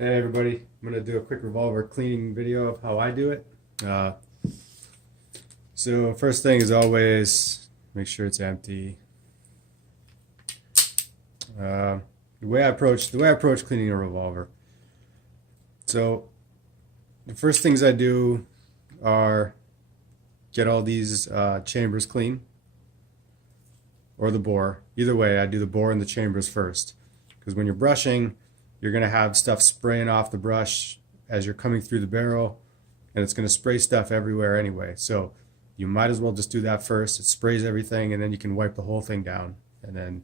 Hey everybody, I'm going to do a quick revolver cleaning video of how I do it. So first thing is always make sure it's empty. The way I approach cleaning a revolver. So the first things I do are get all these chambers clean, or the bore. Either way, I do the bore and the chambers first, because when you're brushing, you're going to have stuff spraying off the brush as you're coming through the barrel, and it's going to spray stuff everywhere anyway. So you might as well just do that first. It sprays everything, and then you can wipe the whole thing down and then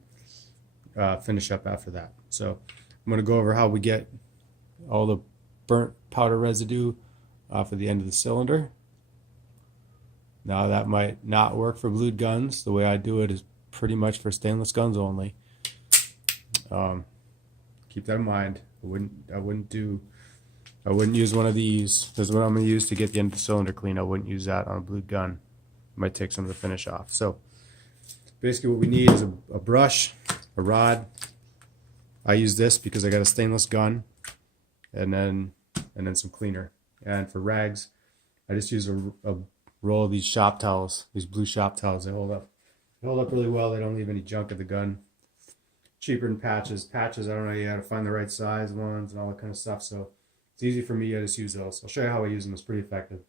finish up after that. So I'm going to go over how we get all the burnt powder residue off of the end of the cylinder. Now that might not work for blued guns. The way I do it is pretty much for stainless guns only. Keep that in mind. I wouldn't use one of these. This is what I'm going to use to get the end of the cylinder clean. I wouldn't use that on a blued gun. It might take some of the finish off. So basically what we need is a brush, a rod. I use this because I got a stainless gun, and then some cleaner. And for rags, I just use a roll of these shop towels, these blue shop towels. They hold up really well. They don't leave any junk at the gun. Cheaper than patches. Patches, I don't know, you got to find the right size ones and all that kind of stuff. So it's easy for me. I just use those. I'll show you how I use them. It's pretty effective.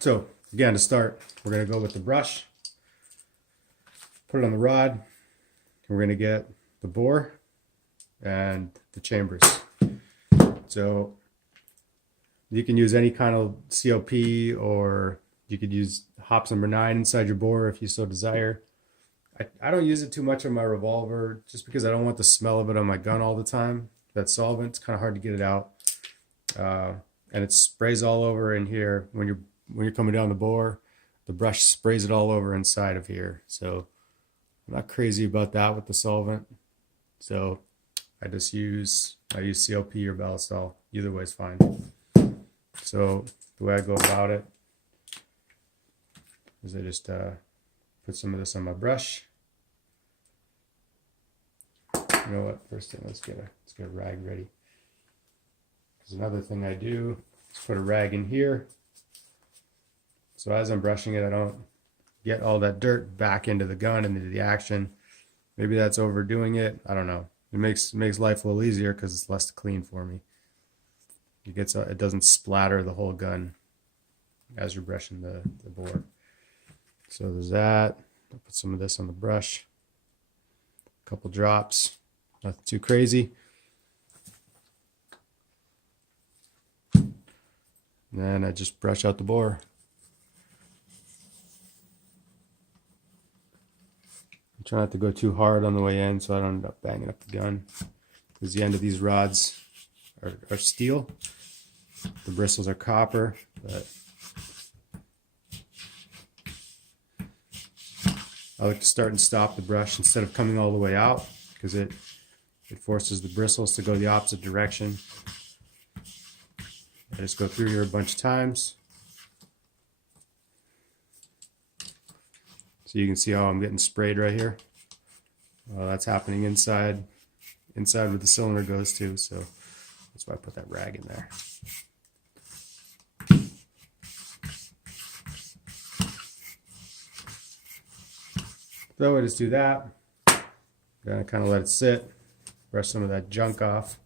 So again, to start, we're going to go with the brush, put it on the rod, and we're going to get the bore and the chambers. So you can use any kind of COP, or you could use hops number 9 inside your bore if you so desire. I don't use it too much on my revolver just because I don't want the smell of it on my gun all the time. That solvent, it's kind of hard to get it out. And it sprays all over in here. When you're coming down the bore, the brush sprays it all over inside of here. So I'm not crazy about that with the solvent. So I use COP or Balisol. Either way is fine. So the way I go about it is I just put some of this on my brush. You know what? First thing, let's get a rag ready. Because another thing I do is put a rag in here. So as I'm brushing it, I don't get all that dirt back into the gun and into the action. Maybe that's overdoing it. I don't know. It makes life a little easier because it's less to clean for me. It doesn't splatter the whole gun as you're brushing the bore. So there's that. I'll put some of this on the brush. A couple drops. Nothing too crazy. And then I just brush out the bore. I try not to go too hard on the way in so I don't end up banging up the gun. Because the end of these rods are steel. The bristles are copper, but I like to start and stop the brush instead of coming all the way out, because it forces the bristles to go the opposite direction. I just go through here a bunch of times. So you can see how I'm getting sprayed right here. That's happening inside where the cylinder goes to, so that's why I put that rag in there. So I just do that. Then I kind of let it sit, brush some of that junk off.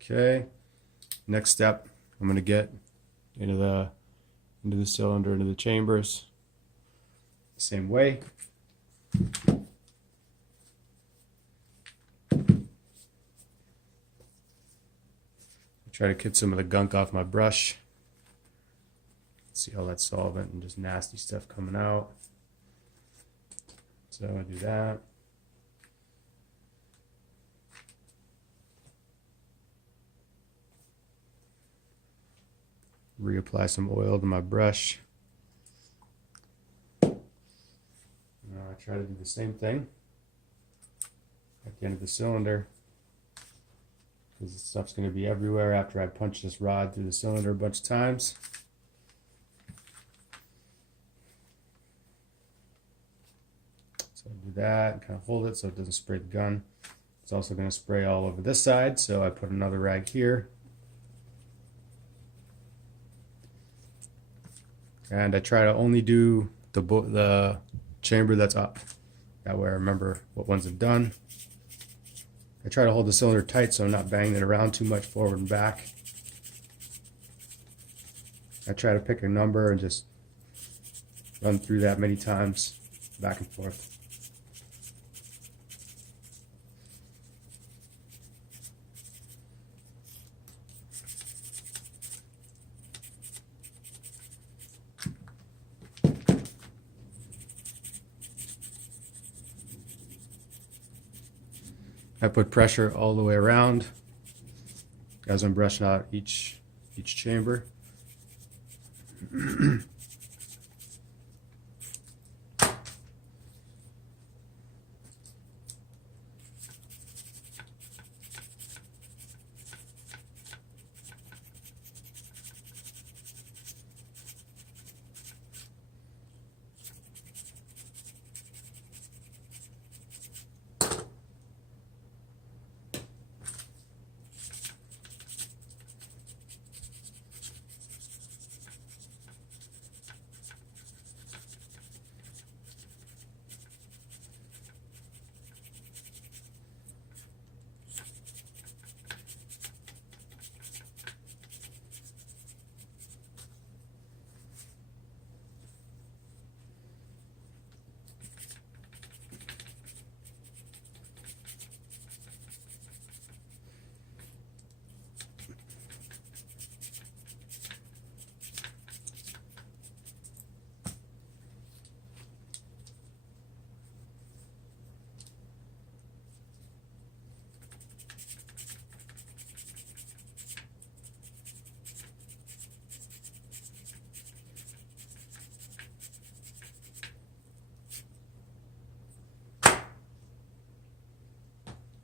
Okay. Next step, I'm going to get into the cylinder, into the chambers. Same way. Try to get some of the gunk off my brush. See all that solvent and just nasty stuff coming out. So I do that. Reapply some oil to my brush. Now I try to do the same thing at the end of the cylinder, because the stuff's going to be everywhere after I punch this rod through the cylinder a bunch of times. So I do that and kind of hold it so it doesn't spray the gun. It's also going to spray all over this side, so I put another rag here. And I try to only do the chamber that's up. That way I remember what ones I've done. I try to hold the cylinder tight so I'm not banging it around too much forward and back. I try to pick a number and just run through that many times, back and forth. I put pressure all the way around as I'm brushing out each chamber.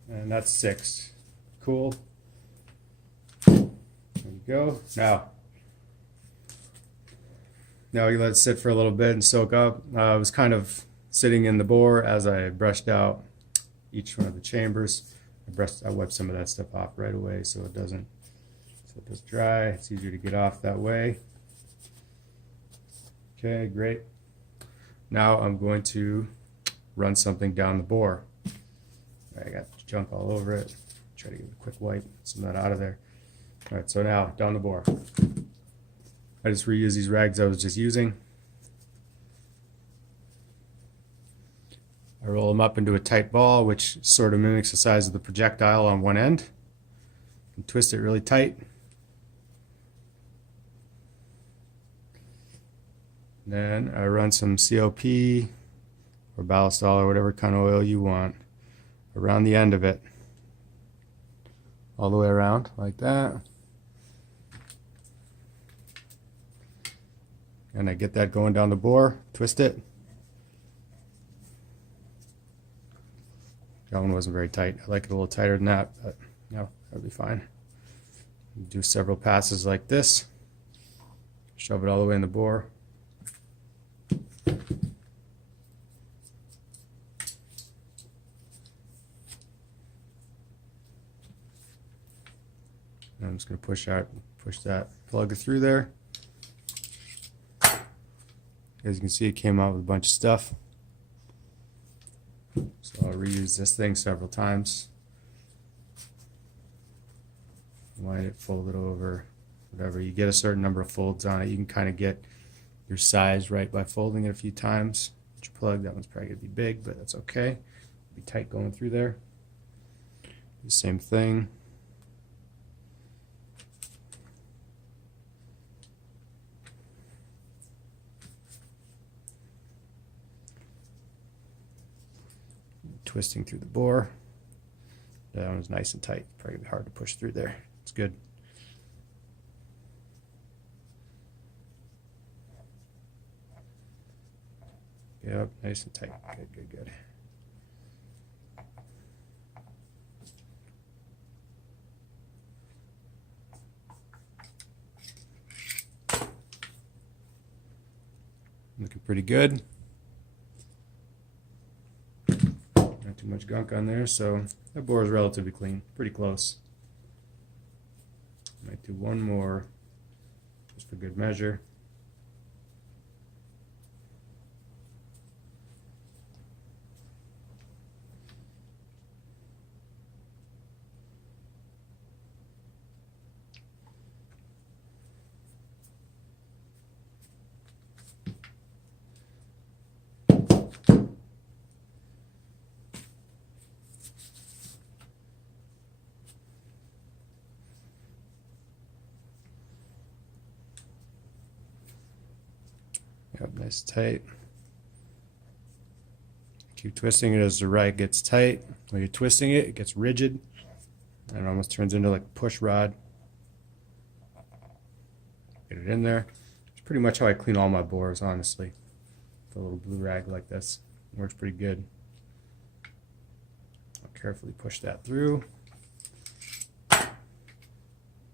And that's 6. Cool. There you go. Now you let it sit for a little bit and soak up. I was kind of sitting in the bore as I brushed out each one of the chambers. I wiped some of that stuff off right away so it doesn't dry. It's easier to get off that way. Okay, great. Now I'm going to run something down the bore. I got junk all over it. Try to give it a quick wipe, some of that out of there. All right, so now down the bore. I just reuse these rags I was just using. I roll them up into a tight ball, which sort of mimics the size of the projectile on one end. And twist it really tight. Then I run some COP or ballistol or whatever kind of oil you want around the end of it, all the way around like that. And I get that going down the bore, twist it. That one wasn't very tight. I like it a little tighter than that, but no, that'll be fine. Do several passes like this. Shove it all the way in the bore. I'm just going to push that plug through there. As you can see, it came out with a bunch of stuff. So I'll reuse this thing several times. Wind it, fold it over, whatever. You get a certain number of folds on it. You can kind of get your size right by folding it a few times. Get your plug. That one's probably going to be big, but that's okay. Be tight going through there. The same thing. Twisting through the bore. That one was nice and tight. Probably gonna be hard to push through there. It's good. Yep, nice and tight. Good, good, good. Looking pretty good. too much gunk on there, so that bore is relatively clean, pretty close. Might do one more just for good measure. Yep, nice tight. Keep twisting it as the rag gets tight. When you're twisting it, it gets rigid. And it almost turns into like a push rod. Get it in there. It's pretty much how I clean all my bores, honestly. With a little blue rag like this. It works pretty good. I'll carefully push that through.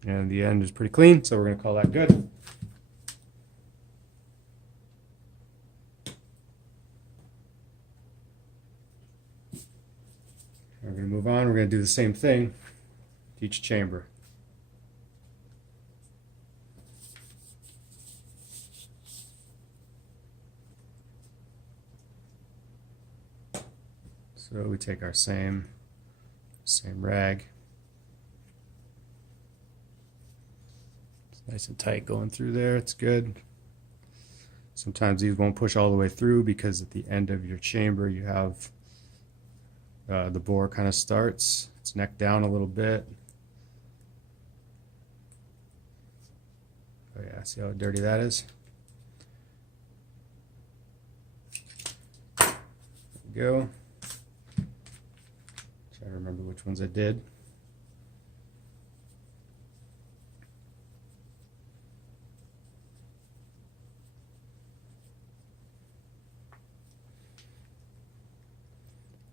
And the end is pretty clean, so we're going to call that good. We're going to move on. We're going to do the same thing to each chamber. So we take our same rag. It's nice and tight going through there. It's good. Sometimes these won't push all the way through because at the end of your chamber you have the bore kind of starts. It's neck down a little bit. Oh yeah, see how dirty that is? There we go. Try to remember which ones I did.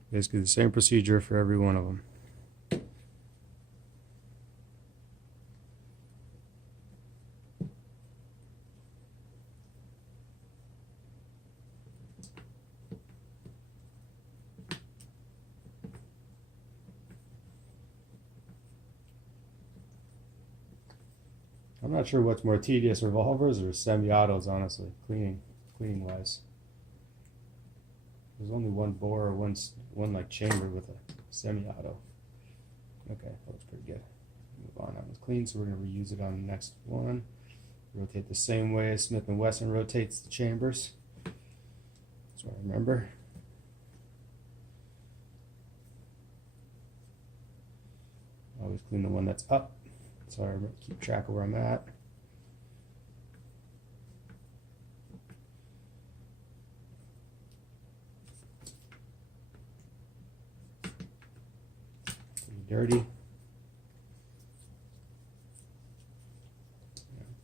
Basically the same procedure for every one of them. I'm not sure what's more tedious, revolvers or semi-autos, honestly, cleaning wise. There's only one bore or one like chamber with a semi-auto. Okay, that looks pretty good. Move on. That one's clean, so we're going to reuse it on the next one. Rotate the same way as Smith & Wesson rotates the chambers. So I remember. Always clean the one that's up, so I keep track of where I'm at. Dirty.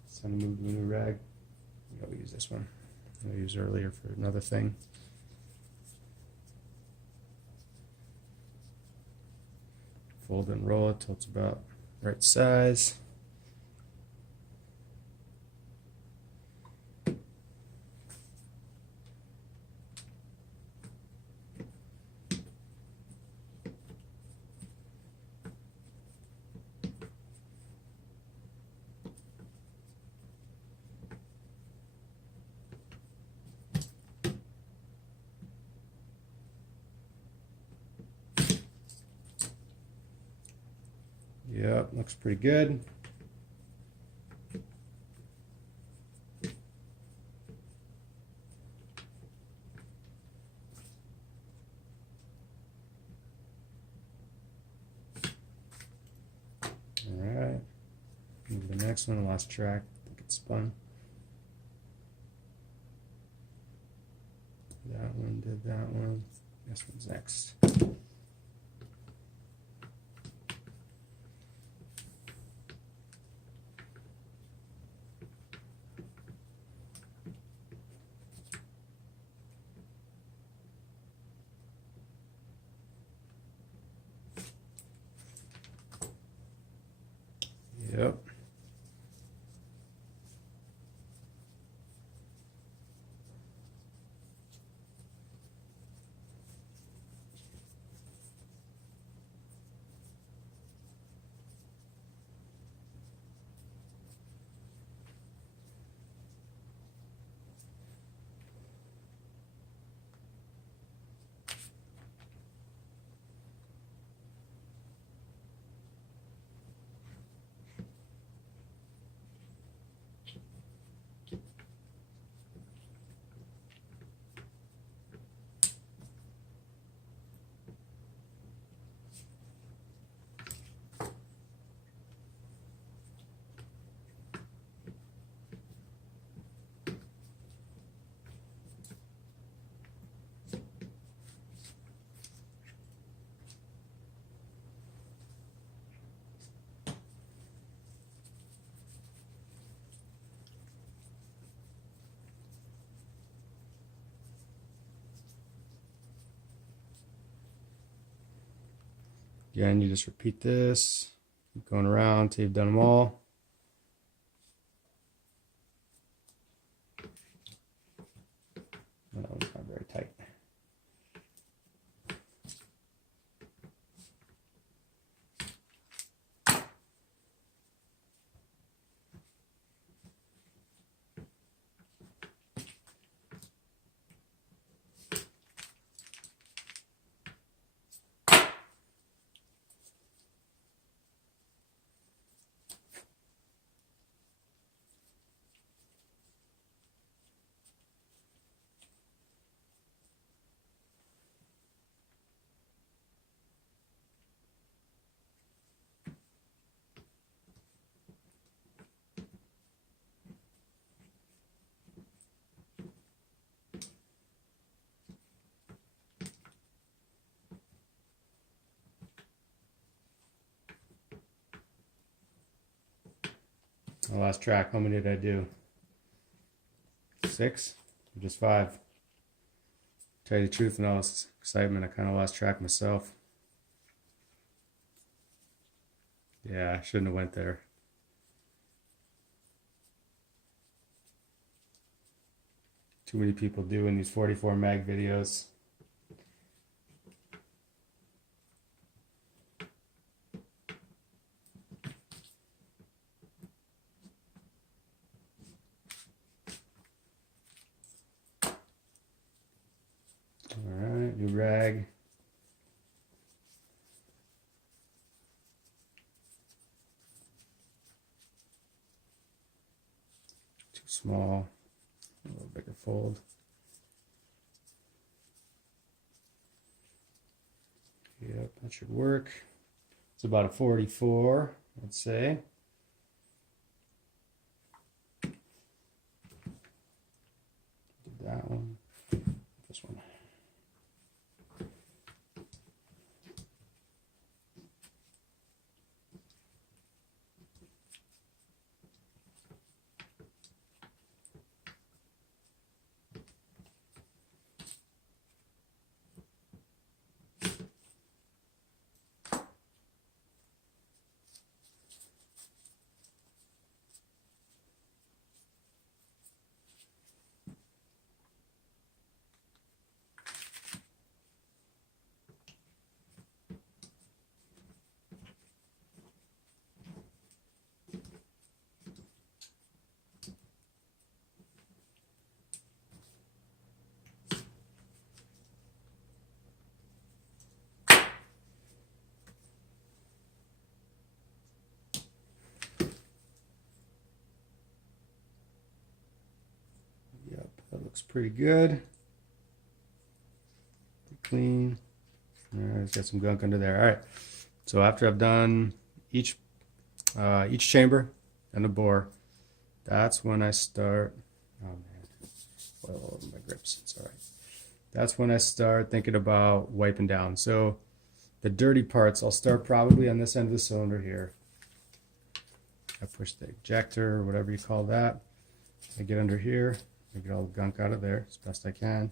It's time to move to a new rag. I'll use this one. I used earlier for another thing. Fold and roll it till it's about right size. Yep, looks pretty good. Alright, move to the next one. I lost track. I think it's spun. That one did that one. This one's next. Yep. Again, you just repeat this, keep going around till you've done them all. That one's not very tight. I lost track. How many did I do? 6? Or just 5? Tell you the truth, in all this excitement, I kind of lost track myself. Yeah, I shouldn't have went there. Too many people doing these 44 mag videos. Alright, new rag. Too small. A little bigger fold. Yep, that should work. It's about a 44, let's say. Did that one. This one. Yep, that looks pretty good. Pretty clean. It's got some gunk under there. All right. So after I've done each chamber and the bore, that's when I start. Oh man, oil all over my grips. It's all right. That's when I start thinking about wiping down. So the dirty parts, I'll start probably on this end of the cylinder here. I push the ejector or whatever you call that. I get under here. I get all the gunk out of there as best I can.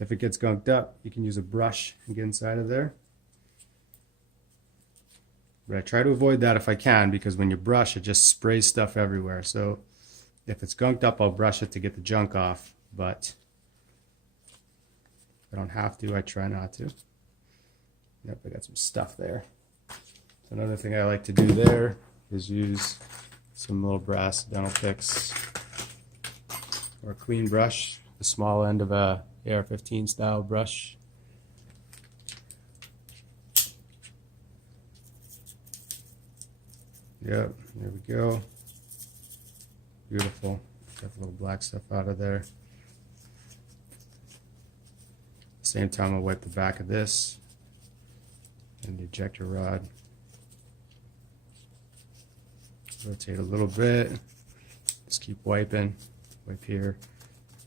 If it gets gunked up, you can use a brush and get inside of there. But I try to avoid that if I can, because when you brush, it just sprays stuff everywhere. So if it's gunked up, I'll brush it to get the junk off. But if I don't have to, I try not to. Yep, I got some stuff there. So another thing I like to do there is use some little brass dental picks or a clean brush, the small end of a AR-15 style brush. Yep, there we go. Beautiful. Got the little black stuff out of there. Same time, I'll wipe the back of this and the ejector rod. Rotate a little bit. Just keep wiping. Wipe here,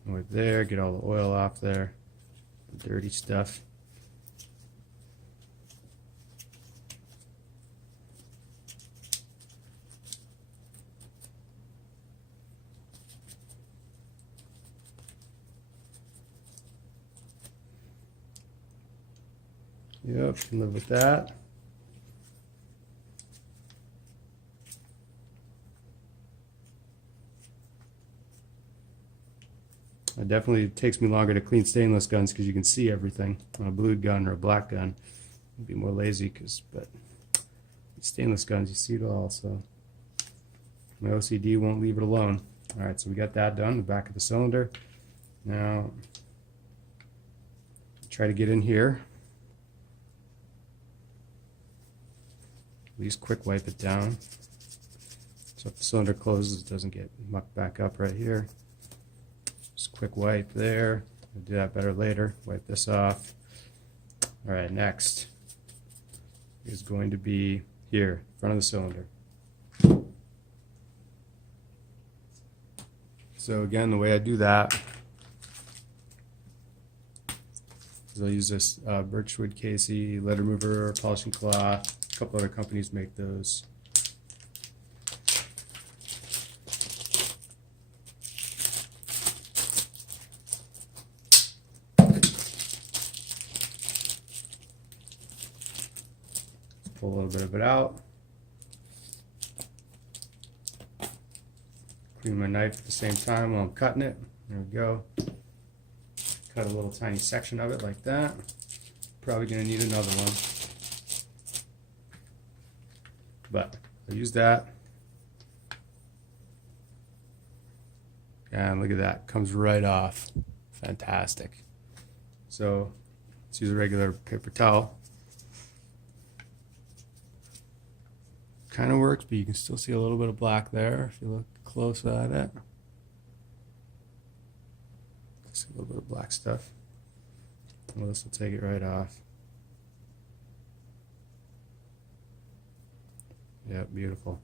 wipe there, get all the oil off there, the dirty stuff. Yep, can live with that. It definitely takes me longer to clean stainless guns because you can see everything. On a blue gun or a black gun, I'd be more lazy, but stainless guns, you see it all, so my OCD won't leave it alone. Alright, so we got that done, the back of the cylinder. Now, try to get in here. At least quick wipe it down. So if the cylinder closes, it doesn't get mucked back up right here. Just quick wipe there. I'll do that better later. Wipe this off. Alright, next is going to be here, front of the cylinder. So again, the way I do that is I'll use this Birchwood Casey lead remover polishing cloth. A couple other companies make those. Pull a little bit of it out. Clean my knife at the same time while I'm cutting it. There we go. Cut a little tiny section of it like that. Probably going to need another one. But I'll use that. And look at that. Comes right off. Fantastic. So let's use a regular paper towel. Kind of works, but you can still see a little bit of black there if you look close at it. See a little bit of black stuff. Well, this will take it right off. Yeah, beautiful.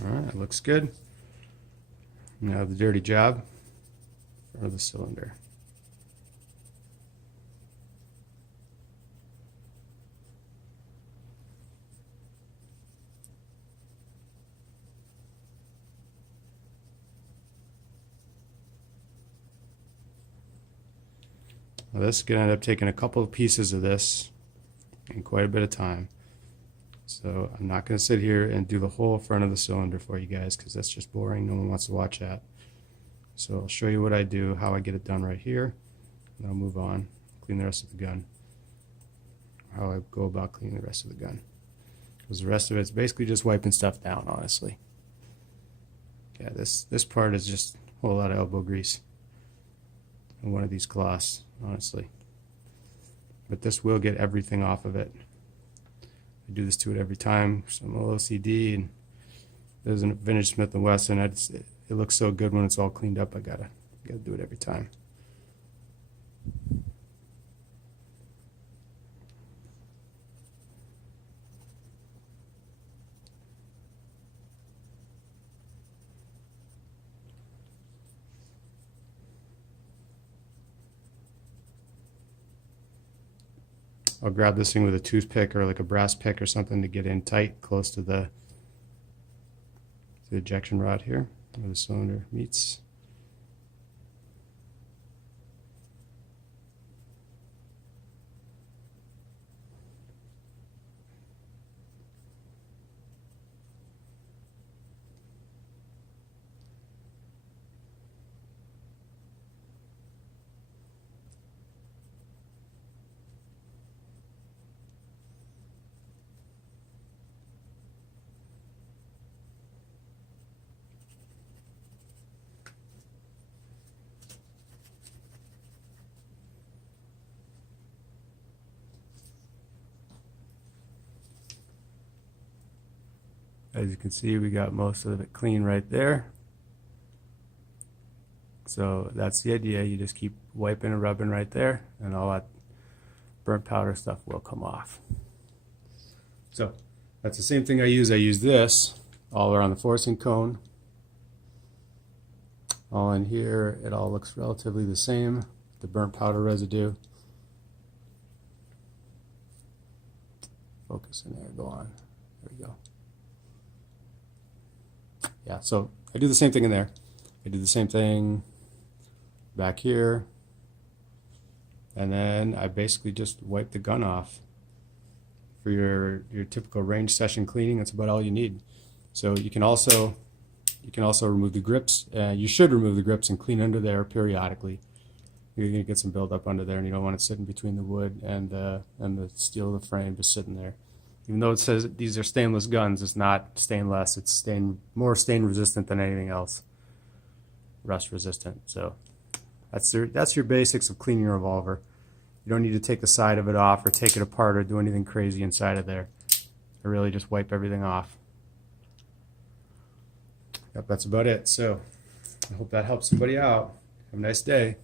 Alright, looks good. Now the dirty job for the cylinder. Now this is going to end up taking a couple of pieces of this and quite a bit of time. So I'm not going to sit here and do the whole front of the cylinder for you guys because that's just boring. No one wants to watch that. So I'll show you what I do, how I get it done right here, and I'll move on, clean the rest of the gun. How I go about cleaning the rest of the gun. Because the rest of it's basically just wiping stuff down, honestly. Yeah, this part is just a whole lot of elbow grease and one of these cloths, honestly. But this will get everything off of it. I do this to it every time. So I'm a little OCD, and there's a vintage Smith & Wesson. It looks so good when it's all cleaned up. I gotta do it every time. I'll grab this thing with a toothpick or like a brass pick or something to get in tight close to the ejection rod here where the cylinder meets. As you can see, we got most of it clean right there. So that's the idea. You just keep wiping and rubbing right there, and all that burnt powder stuff will come off. So that's the same thing I use. I use this all around the forcing cone. All in here, it all looks relatively the same. The burnt powder residue. Focus in there, go on. There we go. Yeah, so I do the same thing in there. I do the same thing back here. And then I basically just wipe the gun off. For your typical range session cleaning, that's about all you need. So you can also remove the grips. You should remove the grips and clean under there periodically. You're going to get some buildup under there, and you don't want it sitting between the wood and the steel of the frame, just sitting there. Even though it says these are stainless guns, it's not stainless. It's more stain resistant than anything else. Rust resistant. So that's your basics of cleaning a revolver. You don't need to take the side of it off or take it apart or do anything crazy inside of there. I really just wipe everything off. Yep, that's about it. So I hope that helps somebody out. Have a nice day.